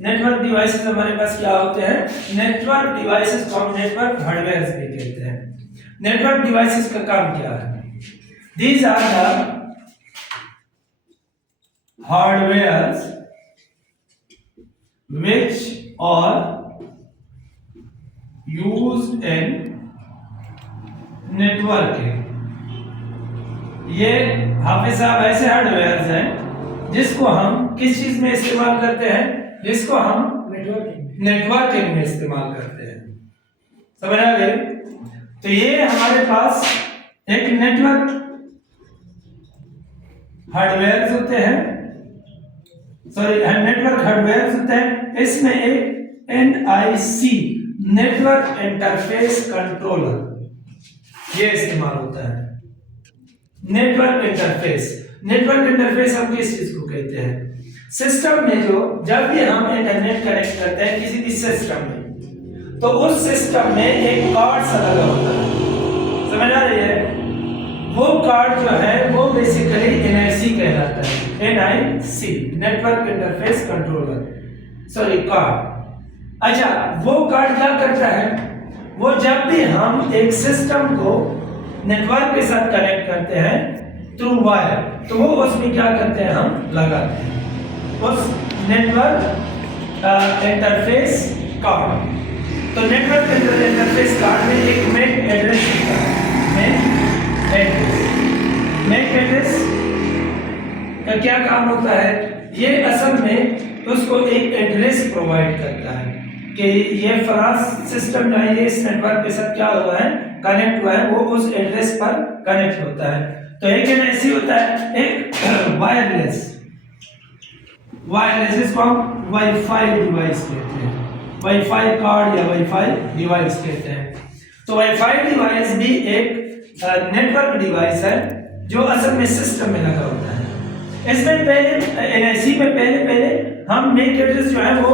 Network devices हमारे पास क्या होते हैं? नेटवर्क डिवाइसेस को हम नेटवर्क हार्डवेयर भी कहते हैं। नेटवर्क डिवाइसेस का काम क्या है? These are the hardwares which are used in networking। ये हाफिज साहब ऐसे हार्डवेयर हैं जिसको हम किस चीज में इस्तेमाल करते हैं? जिसको हम नेटवर्किंग में इस्तेमाल करते हैं। समझ आ गए? तो ये हमारे पास एक नेटवर्क हार्डवेयर होते हैं, नेटवर्क हार्डवेयर होते हैं। इसमें एक NIC नेटवर्क इंटरफेस कंट्रोलर ये इस्तेमाल होता है। नेटवर्क इंटरफेस हम किस चीज को कहते हैं? सिस्टम में जब भी हम इंटरनेट कनेक्ट करते हैं किसी भी सिस्टम में, तो उस सिस्टम में एक कार्ड सा लगा होता है। समझ आ रही है? वो कार्ड जो है वो बेसिकली NIC कहलाता है। NIC network interface controller, sorry card. अच्छा, वो कार्ड क्या करता है? वो जब भी हम एक सिस्टम को नेटवर्क के साथ कनेक्ट करते हैं थ्रू वायर, तो वो उसमें क्या करते हैं? हम लगाते हैं उस नेटवर्क इंटरफेस कार्ड। तो नेटवर्क इंटरफेस कार्ड में एक मैक एड्रेस होता है। मैक एड्रेस का क्या काम होता है? ये असल में उसको एक एड्रेस प्रोवाइड करता है कि ये फलां सिस्टम जो है ये इस नेटवर्क के साथ क्या हुआ है? कनेक्ट हुआ है, वो उस एड्रेस पर कनेक्ट होता है। तो एक NIC होता है, एक वायरलेस इसको हम वाईफाई डिवाइस कहते हैं। वाईफाई कार्ड या वाईफाई डिवाइस कहते हैं। तो वाईफाई डिवाइस भी एक नेटवर्क डिवाइस है जो असल में सिस्टम में लगा होता है। इसमें पहले NIC में पहले हम मैक एड्रेस जो है वो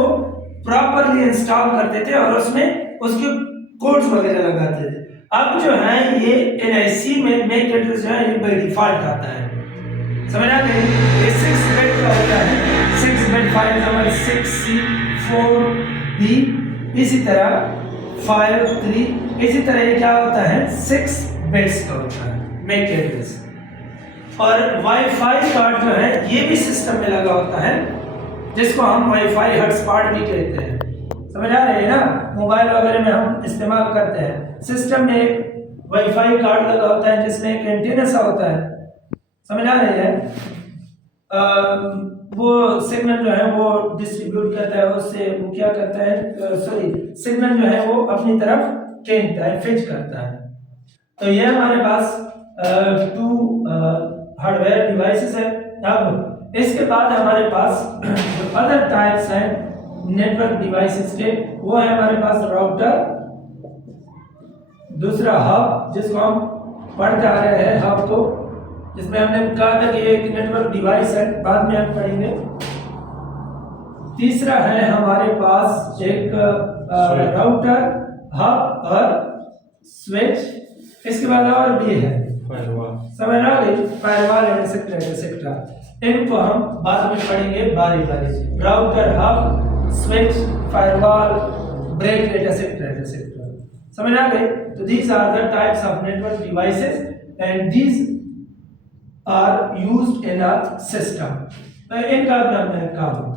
प्रॉपरली इंस्टॉल करते थे और उसमें उसके कोड्स वगैरह लगाते थे। अब जो है ये NIC में मैक एड्रेस जो है ये बाय डिफॉल्ट आता है। समझ आ गई? ये 6 बिट का होता है। 6 bit file number 6C 4B, इसी तरह 5 3, इसी तरह ये क्या होता है? 6 बिट्स का होता है मैक एड्रेस। और वाईफाई कार्ड जो है ये भी सिस्टम में लगा होता है, जिसको हम वाईफाई हॉटस्पॉट भी कहते हैं। समझ आ रही है ना? मोबाइल वगैरह में हम इस्तेमाल करते हैं। सिस्टम में एक वाईफाई कार्ड लगा होता है जिसमें एक एंटीना सा होता है। समझ आ रही है? वो सिग्नल जो है वो डिस्ट्रीब्यूट करता है, उससे वो क्या करता है? सिग्नल जो है वो अपनी तरफ खींचता है, फिच करता है। तो ये हमारे पास 2 हार्डवेयर डिवाइसेस है। अब इसके बाद हमारे पास जो अदर टाइप्स हैं नेटवर्क डिवाइसेस के, वो है हमारे पास राउटर, दूसरा हब जिसको हम पढ़ते आ रहे हैं, हब को जिसमें हमने कहा था कि ये एक नेटवर्क डिवाइस है, बाद में हम पढ़ेंगे। तीसरा है हमारे पास एक राउटर, हब और स्विच। इसके बाद और भी है समझ आ गई? Firewall et cetera. इनको हम बाद में पढ़ेंगे बारी बारी से। Router, hub, switch, firewall, break et cetera. समझ आ गई? तो these are the types of network devices and these are used in a system। इनका अपना काम होता है।